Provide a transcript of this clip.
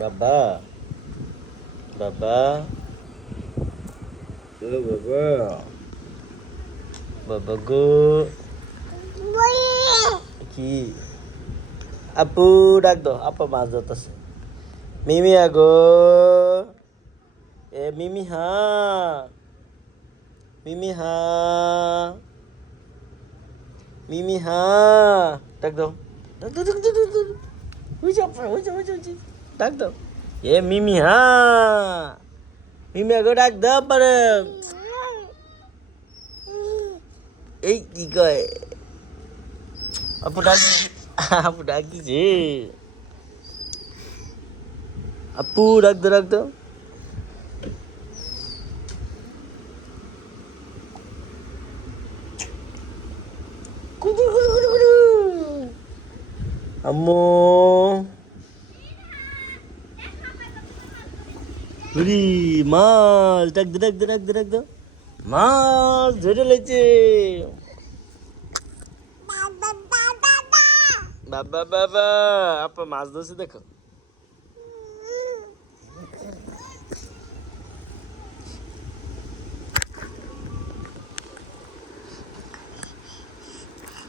বাবা বাবা ও বাবা বাবা গো কি আপু ডাক দাও আপা মাছ ধরতেছে মিমি আগো এ মিমি হা মিমি হা মিমি হা ডাক দাও ডাক দাও ডাক দাও ডাক দাও ওই যে আপা ওই যে ওই যে ওই যে ডাক দাও এ মিমি হা মিমি আগো ডাক দাও পারে এই কি কয় আপু ডাক দিছে আপু ডাক দাও কুদু কুদু কুদু কুদু আম্মু উরি মাছ ডাক দাও মাছ ধরে লেছে বাবা বাবা আপা মাছ ধরছে দেখো